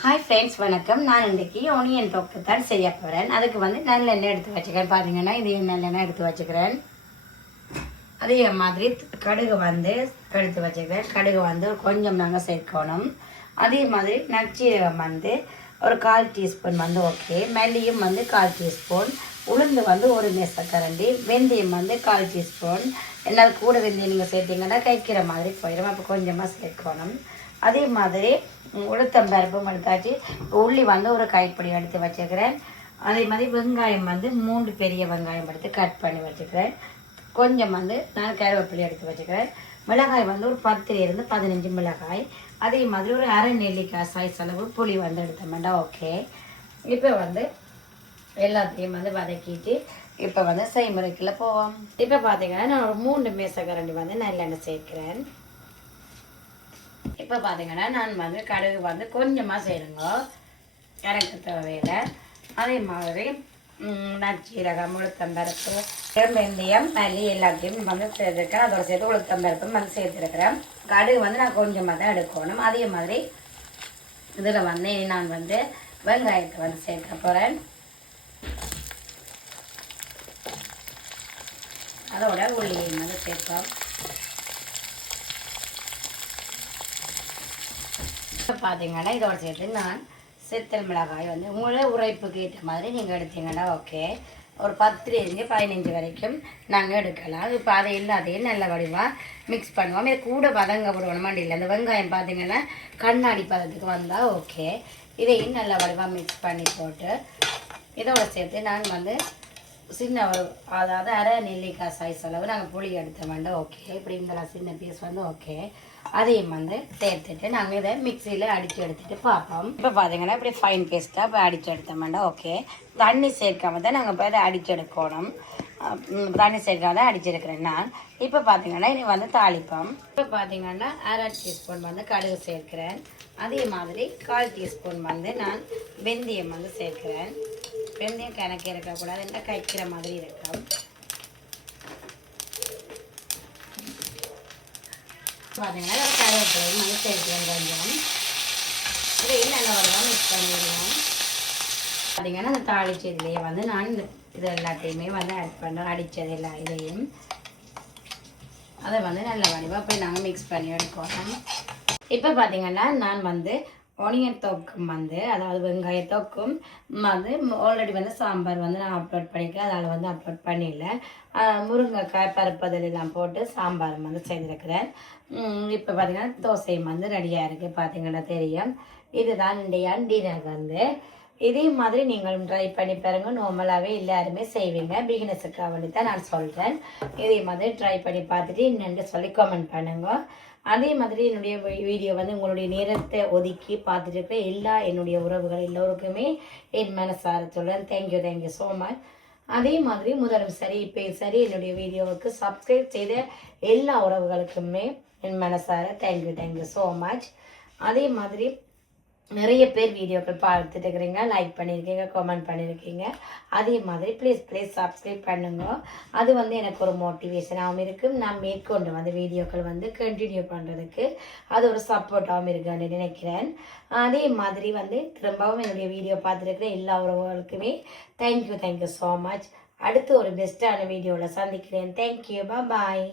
Hi friends, வணக்கம். நான் இன்றைக்கி ஒனியன் தொக்கு தான் செய்ய போகிறேன். அதுக்கு நல்லெண்ணெய் எடுத்து வச்சுக்கிறேன். பார்த்தீங்கன்னா இது நல்லெண்ணெய் எடுத்து வச்சுக்கிறேன். அதே மாதிரி கடுகு எடுத்து வச்சுக்கிறேன். கடுகு கொஞ்சம் நாங்கள் சேர்க்கணும். அதே மாதிரி நச்சீரகம் ஒரு 1/4 டீஸ்பூன் ஓகே. மல்லியும் 1/4 டீஸ்பூன். உளுந்து ஒரு மேசக்கரண்டி. வெந்தயம் 1/4 டீஸ்பூன். என்னால் கூட வெந்தயம் நீங்கள் சேர்த்திங்கன்னா கைக்கிற மாதிரி போயிடும். அப்போ கொஞ்சமாக சேர்க்கணும். அதே மாதிரி உளுத்தம்பருப்பும் எடுத்தாச்சு. உள்ளி ஒரு கைப்பிடி எடுத்து வச்சுக்கிறேன். அதே மாதிரி வெங்காயம் 3 பெரிய வெங்காயம் எடுத்து கட் பண்ணி வச்சுக்கிறேன். கொஞ்சம் நான் கருவேப்பிலை எடுத்து வச்சுக்கிறேன். மிளகாய் ஒரு 10 to 15 மிளகாய். அதே மாதிரி ஒரு அரை நெல்லிக்காய் சைஸ் அளவு புளி எடுத்தோம்னா ஓகே. இப்போ எல்லாத்தையும் வதக்கிட்டு இப்போ செய்முறைக்குள்ள போவோம். இப்போ பார்த்தீங்கன்னா நான் ஒரு 3 மேசக்கரண்டி நல்லெண்ணெய் சேர்க்கிறேன். இப்போ பார்த்தீங்கன்னா நான் கடுகு கொஞ்சமாக செய்யுங்க, எனக்கு தேவையில்லை. அதே மாதிரி நச்சீரகம், உளுத்தம்பருப்பு, வெந்தயம், மல்லி எல்லாத்தையும் சேர்த்துருக்கேன். அதோட சேர்த்து உளுத்தம்பருப்பும் சேர்த்துருக்கிறேன். கடுகு நான் கொஞ்சமாக தான் எடுக்கணும். அதே மாதிரி இதில் நான் வெங்காயத்தை சேர்க்க போகிறேன். அதோட உள்ளியை சேர்ப்போம். இப்போ பார்த்தீங்கன்னா இதோட சேர்த்து நான் சித்தல் மிளகாய் உங்களோட உரைப்புக்கு ஏற்ற மாதிரி நீங்கள் எடுத்தீங்கன்னா ஓகே. ஒரு 10 to 15 வரைக்கும் நாங்கள் எடுக்கலாம். இப்போ அதை எல்லாத்தையும் நல்ல வடிவாக மிக்ஸ் பண்ணுவோம். இது கூட வதங்க விடணுமா இல்லை. அந்த வெங்காயம் பார்த்தீங்கன்னா கண்ணாடி பதத்துக்கு வந்தால் ஓகே. இதையும் நல்ல வடிவாக மிக்ஸ் பண்ணி போட்டு இதோட சேர்த்து நான் சின்ன அதாவது அரை நெல்லிக்காய் சைஸ் அளவு நாங்கள் புளி எடுத்த ஓகே. இப்படி இந்த சின்ன பீஸ் ஓகே. அதையும் சேர்த்துட்டு நாங்கள் இதை மிக்சியில் அடித்து எடுத்துகிட்டு பார்ப்போம். இப்போ பார்த்தீங்கன்னா இப்படி ஃபைன் பேஸ்ட்டாக இப்போ அடித்து எடுத்தோம்னா ஓகே. தண்ணி சேர்க்காம தான் நாங்கள் இப்போ இதை அடித்து எடுக்கணும். தண்ணி சேர்க்காம தான் அடிச்சிருக்கிறேன் நான். இப்போ பார்த்தீங்கன்னா இனி தாளிப்போம். இப்போ பார்த்தீங்கன்னா அரை டீஸ்பூன் கடுகு சேர்க்கிறேன். அதே மாதிரி 1/4 டீஸ்பூன் நான் வெந்தயம் சேர்க்கிறேன். வெந்தயம் கணக்கு இருக்கக்கூடாது, என்ன கைக்கிற மாதிரி இருக்கும். பார்த்தீங்கன்னா கருவேப்பிலையும் சேர்க்கிறேன் கொஞ்சம். இதையும் நல்ல வரைக்கும் மிக்ஸ் பண்ணிடுவோம். பார்த்தீங்கன்னா அந்த தாளிச்சதுலேயே நான் இது எல்லாத்தையுமே ஆட் பண்ணுறேன். அடித்தது எல்லாம் இதையும் அதை நல்ல வடிவாக போய் நாங்கள் மிக்ஸ் பண்ணி எடுக்கணும். இப்போ பார்த்தீங்கன்னா நான் ஒனியன் தொக்கும் அதாவது வெங்காய தொக்கும் ஆல்ரெடி சாம்பார் நான் அப்லோட் பண்ணிக்கிறேன். அதில் அப்லோட் பண்ணிடல. முருங்கைக்காய் பருப்பதில் எல்லாம் போட்டு சாம்பார் செய்திருக்கிறேன். இப்போ பார்த்தீங்கன்னா தோசையும் ரெடியாக இருக்குது. பார்த்தீங்கன்னா தெரியும். இதுதான் இன்றைய டின்னர். இதே மாதிரி நீங்களும் ட்ரை பண்ணி பாருங்க. நார்மலாகவே எல்லாருமே செய்வீங்க. பிகினர்ஸுக்காக வேண்டி தான் நான் சொல்கிறேன். இதே மாதிரி ட்ரை பண்ணி பார்த்துட்டு என்னென்று சொல்லி கமெண்ட் பண்ணுங்க. அதே மாதிரி என்னுடைய வீடியோ உங்களுடைய நேரத்தை ஒதுக்கி பார்த்துட்டு இருக்கிற என்னுடைய உறவுகள் எல்லோருக்குமே என் மனசார சொல்கிறேன். Thank you so much. அதே மாதிரி முதலும் சரி இப்போயும் சரி என்னுடைய வீடியோவுக்கு சப்ஸ்கிரைப் செய்த எல்லா உறவுகளுக்குமே என் மனசார தேங்க்யூ ஸோ மச். அதே மாதிரி நிறைய பேர் வீடியோக்கள் பார்த்துட்டு இருக்கிறீங்க, லைக் பண்ணியிருக்கீங்க, கமெண்ட் பண்ணியிருக்கீங்க. அதே மாதிரி ப்ளீஸ் சப்ஸ்கிரைப் பண்ணுங்க. அது எனக்கு ஒரு மோட்டிவேஷனாகவும் இருக்கும். நான் மேற்கொண்டு வீடியோக்கள் கண்டினியூ பண்ணுறதுக்கு அது ஒரு சப்போர்ட்டாகவும் இருக்குன்னு நினைக்கிறேன். அதே மாதிரி திரும்பவும் என்னுடைய வீடியோ பார்த்துருக்கிற எல்லா உறவுகளுக்குமே தேங்க்யூ ஸோ மச். அடுத்து ஒரு பெஸ்ட்டான வீடியோவில் சந்திக்கிறேன். தேங்க்யூ, பாய்.